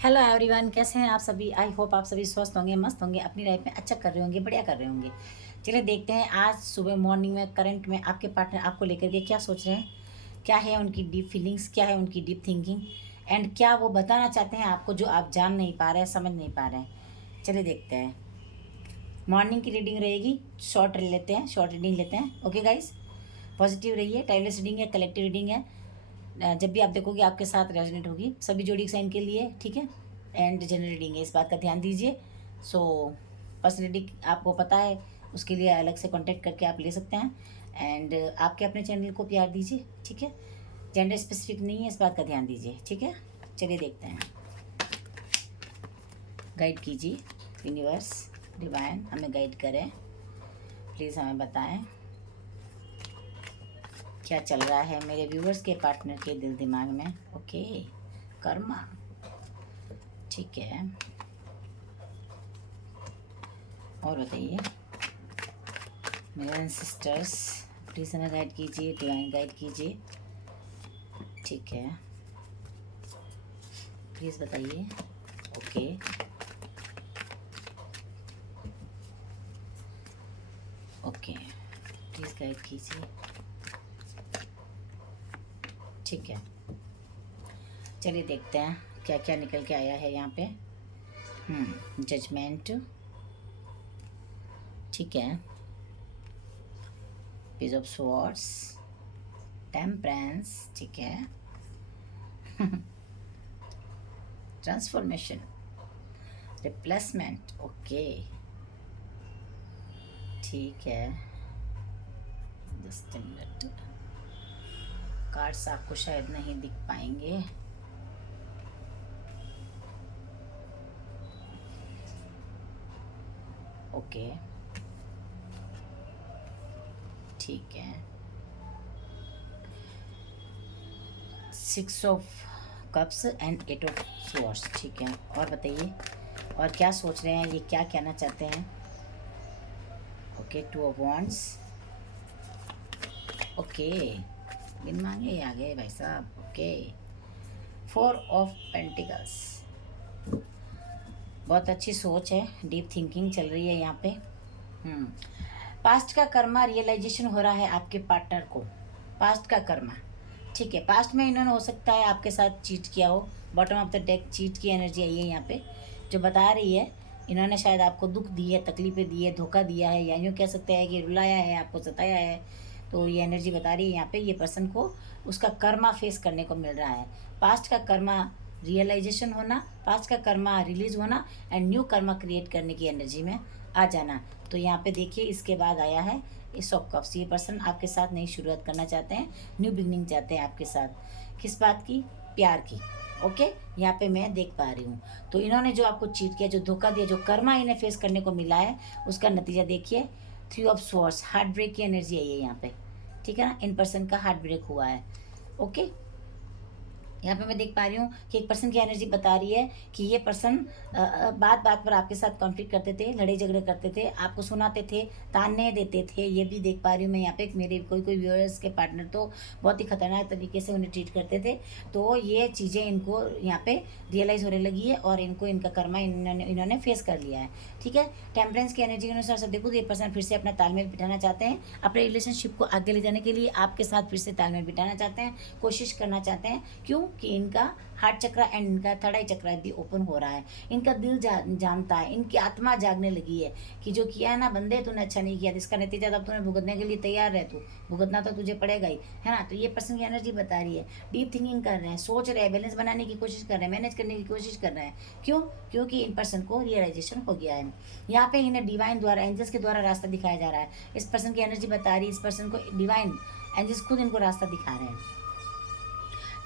Hello everyone, कैसे हैं आप सभी। आई होप आप सभी स्वस्थ होंगे, मस्त होंगे, अपनी लाइफ में अच्छा कर रहे होंगे, बढ़िया कर रहे होंगे। चलिए देखते हैं आज सुबह मॉर्निंग में करंट में आपके पार्टनर आपको लेकर के क्या सोच रहे हैं, क्या है उनकी डीप फीलिंग्स, क्या है उनकी डीप थिंकिंग एंड क्या वो बताना चाहते हैं आपको जो आप जान नहीं पा रहे हैं, समझ नहीं पा रहे हैं। चलिए देखते हैं। मॉर्निंग की रीडिंग रहेगी, शॉर्ट लेते हैं, शॉर्ट रीडिंग लेते हैं। ओके गाइस, पॉजिटिव रहिए। टाइमलेस रीडिंग है, कलेक्टिव रीडिंग है। जब भी आप देखोगे आपके साथ रेजोनेट होगी, सभी जोड़ी साइन के लिए, ठीक है। एंड जनरल रीडिंग है, इस बात का ध्यान दीजिए। सो पर्सनलिटी आपको पता है, उसके लिए अलग से कांटेक्ट करके आप ले सकते हैं। एंड आपके अपने चैनल को प्यार दीजिए, ठीक है। जेंडर स्पेसिफिक नहीं है, इस बात का ध्यान दीजिए, ठीक है। चलिए देखते हैं। गाइड कीजिए यूनिवर्स, डिवाइन हमें गाइड करें, प्लीज़ हमें बताएं क्या चल रहा है मेरे व्यूवर्स के पार्टनर के दिल दिमाग में। ओके, कर्मा, ठीक है। और बताइए मेरे सिस्टर्स, प्लीज़ हमें गाइड कीजिए, डिवाइन गाइड कीजिए, ठीक है। प्लीज़ बताइए। ओके, ओके, प्लीज़ गाइड कीजिए, ठीक है। चलिए देखते हैं क्या क्या निकल के आया है यहाँ पे। जजमेंट, ठीक है। पेज ऑफ स्वॉर्ड्स, टेम्परेंस, ठीक है। ट्रांसफॉर्मेशन, रिप्लेसमेंट, ओके, ठीक है। जस्ट मिनट, कार्ड्स आपको शायद नहीं दिख पाएंगे। ओके, ठीक है। 6 of cups and 8 of swords, ठीक है। और बताइए, और क्या सोच रहे हैं, ये क्या कहना चाहते हैं। ओके, 2 ऑफ वॉन्ड्स, ओके, बिन मांगे आ गए भाई साहब। ओके, 4 ऑफ पेंटिकल्स, बहुत अच्छी सोच है, डीप थिंकिंग चल रही है यहाँ पे। पास्ट का कर्मा रियलाइजेशन हो रहा है आपके पार्टनर को, पास्ट का कर्मा, ठीक है। पास्ट में इन्होंने हो सकता है आपके साथ चीट किया हो। Bottom of the deck cheat की एनर्जी आई है यहाँ पे, जो बता रही है इन्होंने शायद आपको दुख दी है, तकलीफें दी है, धोखा दिया है, या यूँ कह सकते हैं कि रुलाया है, आपको सताया है। तो ये एनर्जी बता रही है यहाँ पे ये पर्सन को उसका कर्मा फेस करने को मिल रहा है। पास्ट का कर्मा रियलाइजेशन होना, पास्ट का कर्मा रिलीज होना एंड न्यू कर्मा क्रिएट करने की एनर्जी में आ जाना। तो यहाँ पे देखिए इसके बाद आया है इस ऑफ कप्स। ये पर्सन आपके साथ नई शुरुआत करना चाहते हैं, न्यू बिगनिंग चाहते हैं आपके साथ। किस बात की? प्यार की। ओके, यहाँ पे मैं देख पा रही हूँ। तो इन्होंने जो आपको चीट किया, जो धोखा दिया, जो कर्मा इन्हें फेस करने को मिला है, उसका नतीजा देखिए। 3 ऑफ स्वॉर्ड्स, हार्ट ब्रेक की एनर्जी आई है यहाँ पे, ठीक है ना। इन पर्सन का हार्ट ब्रेक हुआ है। ओके, यहाँ पे मैं देख पा रही हूँ कि एक पर्सन की एनर्जी बता रही है कि ये पर्सन बात बात पर आपके साथ कॉन्फ्लिक्ट करते थे, लड़ाई झगड़े करते थे, आपको सुनाते थे, ताने देते थे। ये भी देख पा रही हूँ मैं यहाँ पे। मेरे कोई कोई व्यूअर्स के पार्टनर तो बहुत ही खतरनाक तरीके से उन्हें ट्रीट करते थे। तो ये चीज़ें इनको यहाँ पे रियलाइज़ होने लगी है और इनको इनका कर्मा इन्होंने फेस कर लिया है, ठीक है। टेम्परेंस की एनर्जी के अनुसार सब देखो तो ये पर्सन फिर से अपना तालमेल बिठाना चाहते हैं, अपने रिलेशनशिप को आगे ले जाने के लिए आपके साथ फिर से तालमेल बिठाना चाहते हैं, कोशिश करना चाहते हैं। क्यों? कि इनका हार्ट चक्रा एंड इनका थर्ड आई चक्रा भी ओपन हो रहा है। इनका दिल जानता है, इनकी आत्मा जागने लगी है कि जो किया है ना बंदे, तूने अच्छा नहीं किया, इसका नतीजा तब तुम्हें भुगतने के लिए तैयार है। तू भुगतना तो तुझे पड़ेगा ही, है ना। तो ये पर्सन की एनर्जी बता रही है, डीप थिंकिंग कर रहे हैं, सोच रहे हैं, बैलेंस बनाने की कोशिश कर रहे हैं, मैनेज करने की कोशिश कर रहे हैं। क्यों? क्योंकि इन पर्सन को रियलाइजेशन हो गया है। यहाँ पे इन्हें डिवाइन द्वारा, एंजल्स के द्वारा रास्ता दिखाया जा रहा है। इस पर्सन की एनर्जी बता रही है, इस पर्सन को डिवाइन एंजल्स खुद इनको रास्ता दिखा रहे हैं,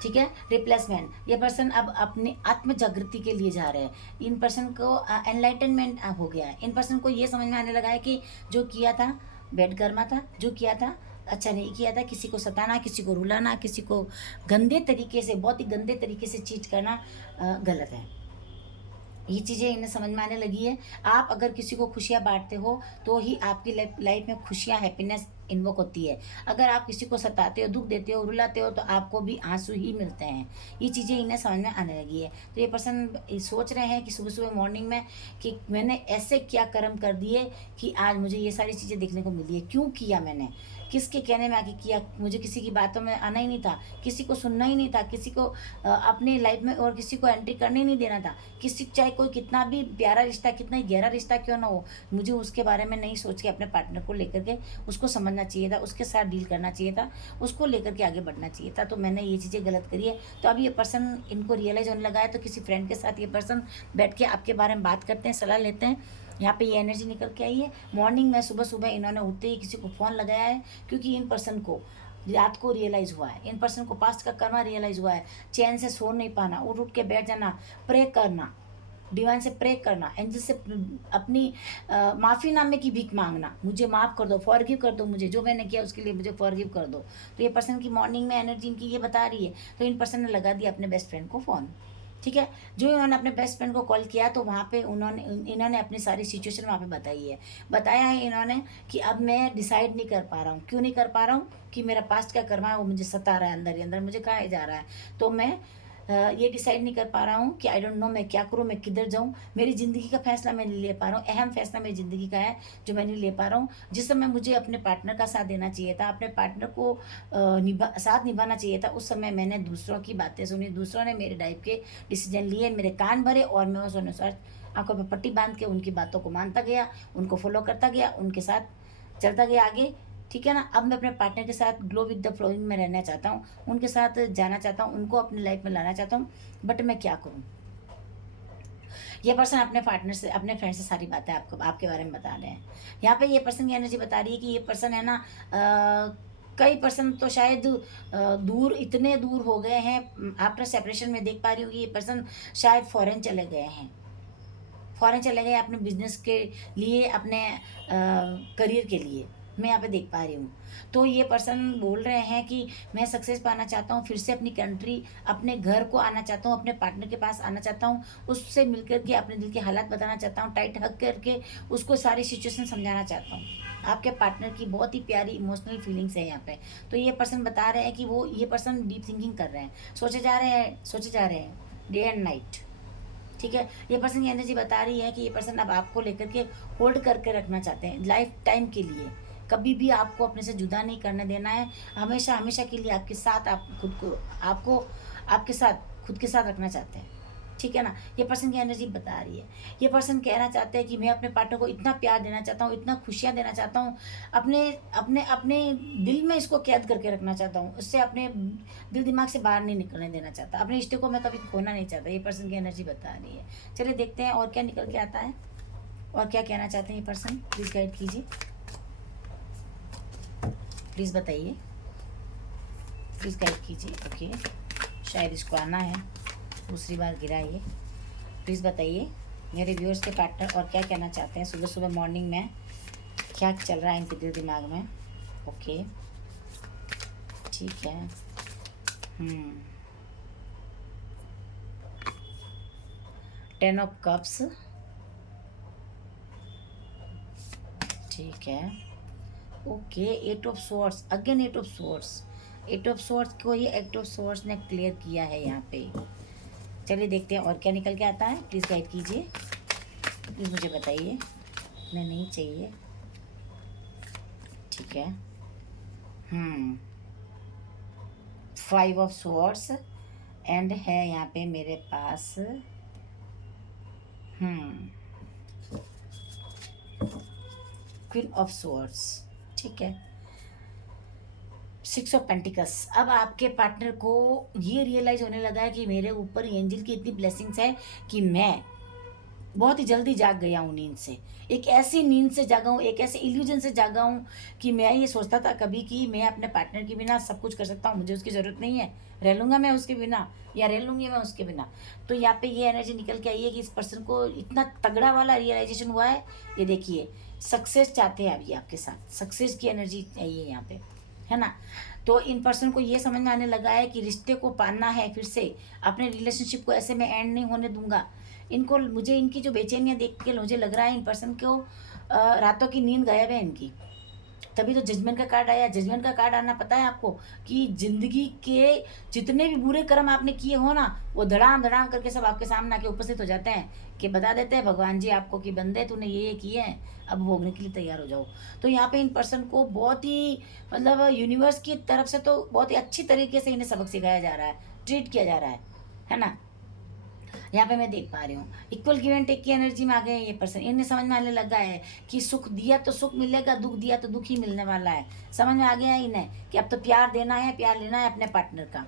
ठीक है। रिप्लेसमेंट, ये पर्सन अब अपनी आत्म जागृति के लिए जा रहे हैं। इन पर्सन को एनलाइटनमेंट हो गया है। इन पर्सन को ये समझ में आने लगा है कि जो किया था बेड कर्मा था, जो किया था अच्छा नहीं किया था। किसी को सताना, किसी को रुलाना, किसी को गंदे तरीके से, बहुत ही गंदे तरीके से चीट करना गलत है। ये चीज़ें इन्हें समझ में आने लगी है। आप अगर किसी को खुशियाँ बांटते हो तो ही आपकी लाइफ में खुशियाँ, हैप्पीनेस इन्वोक होती है। अगर आप किसी को सताते हो, दुख देते हो, रुलाते हो तो आपको भी आंसू ही मिलते हैं। ये चीज़ें इन्हें समझ में आने लगी है। तो ये पर्सन सोच रहे हैं कि सुबह सुबह मॉर्निंग में कि मैंने ऐसे क्या कर्म कर दिए कि आज मुझे ये सारी चीज़ें देखने को मिली है। क्यों किया मैंने, किसके कहने में आके किया, मुझे किसी की बातों में आना ही नहीं था, किसी को सुनना ही नहीं था, किसी को अपनी लाइफ में और किसी को एंट्री करने ही नहीं देना था। किसी चाहे कोई कितना भी प्यारा रिश्ता, कितना ही गहरा रिश्ता क्यों ना हो, मुझे उसके बारे में नहीं सोच के अपने पार्टनर को लेकर के उसको समझना चाहिए था, उसके साथ डील करना चाहिए था, उसको लेकर के आगे बढ़ना चाहिए था। तो मैंने ये चीज़ें गलत करी है। तो अब ये पर्सन इनको रियलाइज होने लगा है। तो किसी फ्रेंड के साथ ये पर्सन बैठ के आपके बारे में बात करते हैं, सलाह लेते हैं। यहाँ पे ये एनर्जी निकल के आई है। मॉर्निंग में सुबह सुबह इन्होंने उठते ही किसी को फ़ोन लगाया है, क्योंकि इन पर्सन को रात को रियलाइज़ हुआ है, इन पर्सन को पास्ट का कर्मा रियलाइज़ हुआ है। चैन से सो नहीं पाना, उठ उठ के बैठ जाना, प्रे करना, डिवाइन से प्रे करना, एंजल से अपनी माफ़ीनामे की भीख मांगना, मुझे माफ़ कर दो, फॉरगिव कर दो, मुझे जो मैंने किया उसके लिए मुझे फॉरगिव कर दो। तो ये पर्सन की मॉर्निंग में एनर्जी इनकी ये बता रही है। तो इन पर्सन ने लगा दिया अपने बेस्ट फ्रेंड को फ़ोन। ठीक है, जो इन्होंने अपने बेस्ट फ्रेंड को कॉल किया तो वहाँ पे इन्होंने अपनी सारी सिचुएशन वहाँ पे बताई है। बताया है इन्होंने कि अब मैं डिसाइड नहीं कर पा रहा हूँ। क्यों नहीं कर पा रहा हूँ? कि मेरा पास्ट का कर्मा है वो मुझे सता रहा है, अंदर ही अंदर मुझे खाया जा रहा है। तो मैं ये डिसाइड नहीं कर पा रहा हूँ कि आई डोंट नो मैं क्या करूँ, मैं किधर जाऊँ। मेरी ज़िंदगी का फैसला मैं नहीं ले पा रहा हूँ। अहम फैसला मेरी ज़िंदगी का है जो मैं नहीं ले पा रहा हूँ। जिस समय मुझे अपने पार्टनर का साथ देना चाहिए था, अपने पार्टनर को साथ निभाना चाहिए था, उस समय मैंने दूसरों की बातें सुनी, दूसरों ने मेरे टाइप के डिसीजन लिए, मेरे कान भरे और मैं उस अनुसार आंखों पर पट्टी बांध के उनकी बातों को मानता गया, उनको फॉलो करता गया, उनके साथ चलता गया आगे। ठीक है ना। अब मैं अपने पार्टनर के साथ ग्लो विद द फ्लोइंग में रहना चाहता हूँ, उनके साथ जाना चाहता हूँ, उनको अपनी लाइफ में लाना चाहता हूँ, बट मैं क्या करूँ। ये पर्सन अपने पार्टनर से, अपने फ्रेंड से सारी बातें आपको आपके बारे में बता रहे हैं। यहाँ पे ये पर्सन की एनर्जी बता रही है कि ये पर्सन है ना, कई पर्सन तो शायद दूर, इतने दूर हो गए हैं आफ्टर सेपरेशन में। देख पा रही हूँ कि ये पर्सन शायद फॉरेन चले गए हैं, फॉरेन चले गए अपने बिजनेस के लिए, अपने करियर के लिए, मैं यहाँ पे देख पा रही हूँ। तो ये पर्सन बोल रहे हैं कि मैं सक्सेस पाना चाहता हूँ, फिर से अपनी कंट्री, अपने घर को आना चाहता हूँ, अपने पार्टनर के पास आना चाहता हूँ, उससे मिलकर के अपने दिल के हालात बताना चाहता हूँ, टाइट हक करके उसको सारी सिचुएशन समझाना चाहता हूँ। आपके पार्टनर की बहुत ही प्यारी इमोशनल फीलिंग्स है यहाँ पे। तो ये पर्सन बता रहे हैं कि वो, ये पर्सन डीप थिंकिंग कर रहे हैं, सोचे जा रहे हैं डे एंड नाइट। ठीक है, ये पर्सन की एनर्जी बता रही है कि ये पर्सन अब आपको लेकर के होल्ड करके रखना चाहते हैं लाइफ टाइम के लिए। कभी भी आपको अपने से जुदा नहीं करने देना है, हमेशा हमेशा के लिए आपके साथ, आप खुद को, आपको आपके साथ, खुद के साथ रखना चाहते हैं। ठीक है ना। ये पर्सन की एनर्जी बता रही है। ये पर्सन कहना चाहते हैं कि मैं अपने पार्टनर को इतना प्यार देना चाहता हूँ, इतना खुशियाँ देना चाहता हूँ, अपने अपने अपने दिल में इसको कैद करके रखना चाहता हूँ, उससे अपने दिल दिमाग से बाहर नहीं निकलने देना चाहता, अपने रिश्ते को मैं कभी खोना नहीं चाहता। ये पर्सन की एनर्जी बता रही है। चलिए देखते हैं और क्या निकल के आता है और क्या कहना चाहते हैं ये पर्सन। प्लीज़ गाइड कीजिए, प्लीज़ बताइए, प्लीज़ गाइड कीजिए। ओके, शायद इसको आना है, दूसरी बार गिरा ये। प्लीज़ बताइए मेरे व्यूअर्स के पार्टनर और क्या कहना चाहते हैं सुबह सुबह मॉर्निंग में, क्या चल रहा है इनके दिल दिमाग में। ओके, ठीक है। 10 ऑफ कप्स, ठीक है। Okay, 8 of swords, again 8 of swords. 8 of swords को ये 8 ऑफ स्वॉर्ड्स ने क्लियर किया है यहाँ पे। चलिए देखते हैं और क्या निकल के आता है। प्लीज़ गाइड कीजिए, प्लीज़ मुझे बताइए। नहीं चाहिए, ठीक है। 5 ऑफ स्वॉर्ड्स एंड है यहाँ पे मेरे पास क्वीन ऑफ स्वॉर्ड्स, ठीक है। 6 ऑफ पेंटिकल्स। अब आपके पार्टनर को ये रियलाइज होने लगा है कि मेरे ऊपर एंजल की इतनी ब्लेसिंग्स है कि मैं बहुत ही जल्दी जाग गया हूँ नींद से। एक ऐसी नींद से जागा हूँ, एक ऐसे इल्यूजन से जागा हूँ कि मैं ये सोचता था कभी कि मैं अपने पार्टनर के बिना सब कुछ कर सकता हूँ, मुझे उसकी ज़रूरत नहीं है, रह लूँगा मैं उसके बिना या रह लूँगी मैं उसके बिना। तो यहाँ पे ये एनर्जी निकल के आई है कि इस पर्सन को इतना तगड़ा वाला रियलाइजेशन हुआ है। ये देखिए, सक्सेस चाहते हैं अभी आपके साथ, सक्सेस की एनर्जी आई है यहाँ पे। है ना। तो इन पर्सन को ये समझ में आने लगा है कि रिश्ते को पाना है, फिर से अपने रिलेशनशिप को ऐसे मैं एंड नहीं होने दूंगा। इनको, मुझे इनकी जो बेचैनियाँ देख के मुझे लग रहा है इन पर्सन को रातों की नींद गायब है इनकी। तभी तो जजमेंट का कार्ड आया। जजमेंट का कार्ड आना पता है आपको कि जिंदगी के जितने भी बुरे कर्म आपने किए हो ना, वो धड़ाम धड़ाम करके सब आपके सामने आके उपस्थित हो जाते हैं, कि बता देते हैं भगवान जी आपको कि बंदे तूने ये किए हैं, अब भोगने के लिए तैयार हो जाओ। तो यहाँ पे इन पर्सन को बहुत ही मतलब यूनिवर्स की तरफ से तो बहुत ही अच्छी तरीके से इन्हें सबक सिखाया जा रहा है, ट्रीट किया जा रहा है ना। यहाँ पे मैं देख पा रही हूँ इक्वल गिव एंड टेक की एनर्जी में आ गए ये पर्सन। इन्हें समझ में आने लगा है कि सुख दिया तो सुख मिलेगा, दुख दिया तो दुख ही मिलने वाला है। समझ में आ गया है इन्हें कि अब तो प्यार देना है, प्यार लेना है अपने पार्टनर का।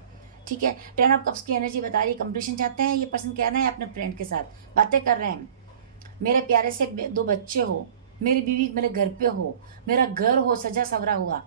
ठीक है, 10 ऑफ कप्स की एनर्जी बता रही है कंप्लीशन चाहते हैं ये पर्सन। कहना है अपने फ्रेंड के साथ बातें कर रहे हैं, मेरे प्यारे से 2 बच्चे हो, मेरी बीवी मेरे घर पे हो, मेरा घर हो सजा सवरा हुआ,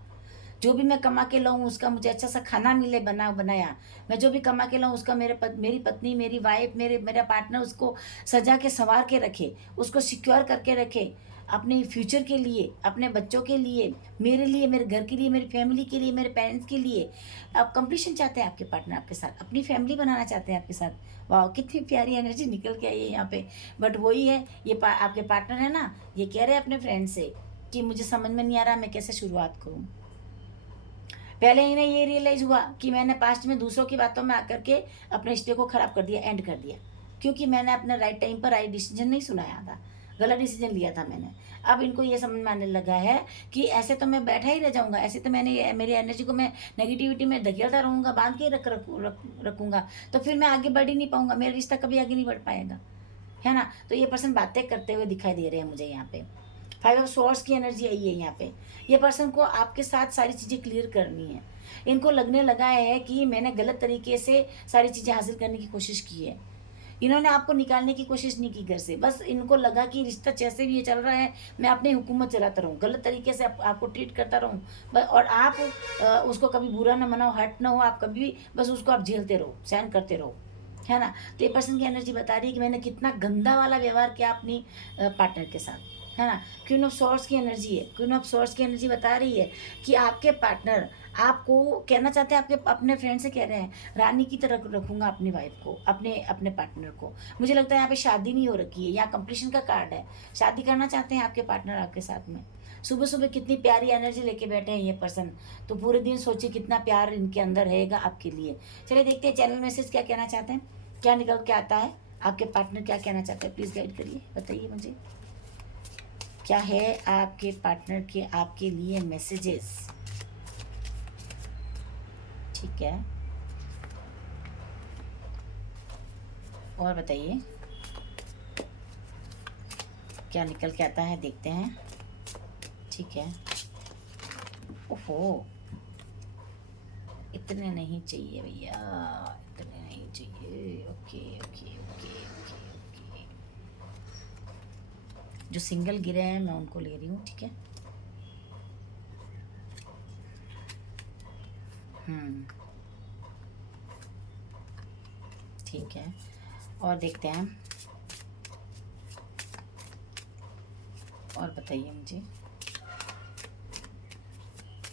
जो भी मैं कमा के लाऊं उसका मुझे अच्छा सा खाना मिले बनाया। मैं जो भी कमा के लाऊं उसका मेरी पत्नी, मेरी वाइफ, मेरा पार्टनर उसको सजा के संवार के रखे, उसको सिक्योर करके रखे अपने फ्यूचर के लिए, अपने बच्चों के लिए, मेरे लिए, मेरे घर के लिए, मेरी फैमिली के लिए, मेरे पेरेंट्स के लिए। आप कंप्लीशन चाहते हैं आपके पार्टनर आपके साथ, अपनी फैमिली बनाना चाहते हैं आपके साथ। वाह, कितनी प्यारी एनर्जी निकल के आई है यहाँ पे। बट वही है, ये आपके पार्टनर है ना, ये कह रहे हैं अपने फ्रेंड से कि मुझे समझ में नहीं आ रहा मैं कैसे शुरुआत करूँ। पहले इन्हें ये रियलाइज़ हुआ कि मैंने पास्ट में दूसरों की बातों में आकर के अपने रिश्ते को ख़राब कर दिया, एंड कर दिया, क्योंकि मैंने अपने राइट टाइम पर राइट डिसीजन नहीं सुनाया था, गलत डिसीजन लिया था मैंने। अब इनको ये समझ में आने लगा है कि ऐसे तो मैं बैठा ही रह जाऊंगा, ऐसे तो मैंने मेरी एनर्जी को मैं नेगेटिविटी में धकेलता रहूँगा, बांध के रखूँगा, तो फिर मैं आगे बढ़ ही नहीं पाऊँगा, मेरा रिश्ता कभी आगे नहीं बढ़ पाएगा, है ना। तो ये पर्सन बातें करते हुए दिखाई दे रहे हैं मुझे यहाँ पे। 5 ऑफ स्वॉर्ड्स की एनर्जी आई है यहाँ पे। ये पर्सन को आपके साथ सारी चीज़ें क्लियर करनी है। इनको लगने लगा है कि मैंने गलत तरीके से सारी चीज़ें हासिल करने की कोशिश की है। इन्होंने आपको निकालने की कोशिश नहीं की घर से, बस इनको लगा कि रिश्ता जैसे भी ये चल रहा है मैं अपनी हुकूमत चलाता रहूँ, गलत तरीके से आपको ट्रीट करता रहूँ, और आप उसको कभी बुरा ना मनाओ, हर्ट ना हो, आप कभी भी बस उसको आप झेलते रहो, सहन करते रहो, है ना। तो ये पर्सन की एनर्जी बता रही है कि मैंने कितना गंदा वाला व्यवहार किया अपनी पार्टनर के साथ, है ना। क्वीन ऑफ सॉर्ड्स की एनर्जी है। क्वीन ऑफ सॉर्ड्स की एनर्जी बता रही है कि आपके पार्टनर आपको कहना चाहते हैं, आपके अपने फ्रेंड से कह रहे हैं रानी की तरह रखूंगा अपनी वाइफ को, अपने पार्टनर को। मुझे लगता है यहाँ पे शादी नहीं हो रखी है, यहाँ कंप्लीशन का कार्ड है, शादी करना चाहते हैं आपके पार्टनर आपके साथ में। सुबह सुबह कितनी प्यारी एनर्जी लेके बैठे हैं ये पर्सन, तो पूरे दिन सोचिए कितना प्यार इनके अंदर रहेगा आपके लिए। चलिए देखते हैं चैनल मैसेज क्या कहना चाहते हैं, क्या निकल के आता है, आपके पार्टनर क्या कहना चाहते हैं, प्लीज़ गाइड करिए, बताइए मुझे क्या है आपके पार्टनर के आपके लिए मैसेजेस। ठीक है, और बताइए क्या निकल के आता है, देखते हैं। ठीक है, ओहो, इतने नहीं चाहिए भैया, इतने नहीं चाहिए। Okay okay okay okay okay, जो सिंगल गिरे हैं मैं उनको ले रही हूँ, ठीक है। ठीक है, और देखते हैं, और बताइए मुझे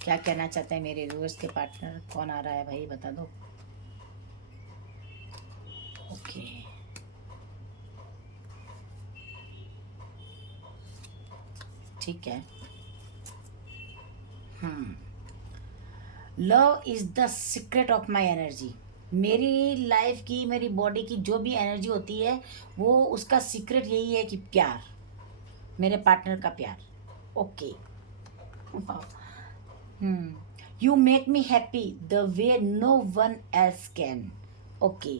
क्या कहना चाहते हैं मेरे व्यूअर्स के पार्टनर। कौन आ रहा है भाई, बता दो। ओके, ठीक है। Love is the secret of my energy. मेरी लाइफ की, मेरी बॉडी की जो भी एनर्जी होती है वो उसका सीक्रेट यही है कि प्यार, मेरे पार्टनर का प्यार। Okay, you make me happy the way no one else can. Okay,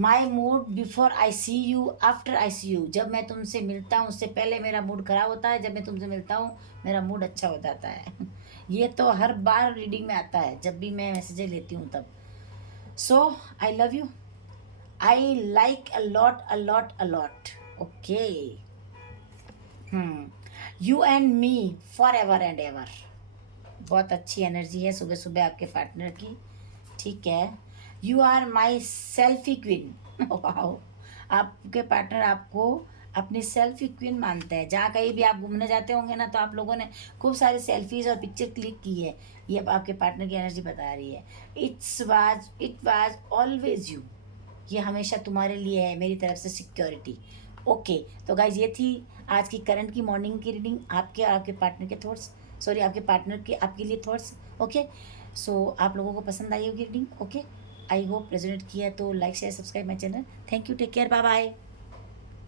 my mood before I see you, after I see you. जब मैं तुमसे मिलता हूँ उससे पहले मेरा मूड ख़राब होता है, जब मैं तुमसे मिलता हूँ मेरा मूड अच्छा हो जाता है। ये तो हर बार रीडिंग में आता है जब भी मैं मैसेजें लेती हूँ तब। So I love you, I like a lot a lot a lot. Okay, you and me forever and ever. बहुत अच्छी एनर्जी है सुबह सुबह आपके पार्टनर की। ठीक है, you are my selfie queen. Wow, आपके पार्टनर आपको अपनी सेल्फ क्वीन मानता है। जहाँ कहीं भी आप घूमने जाते होंगे ना, तो आप लोगों ने खूब सारे सेल्फीज और पिक्चर क्लिक की है। ये अब आपके पार्टनर की एनर्जी बता रही है। It was always you. ये हमेशा तुम्हारे लिए है, मेरी तरफ से सिक्योरिटी। ओके, तो गाइज ये थी आज की करंट की मॉर्निंग की रीडिंग, आपके और आपके पार्टनर के थॉट्स, सॉरी आपके पार्टनर के आपके लिए थॉट्स। ओके, सो आप लोगों को पसंद आई होगी reading. Okay, I hope resonate किया, तो like share subscribe my channel. Thank you, take care, bye bye.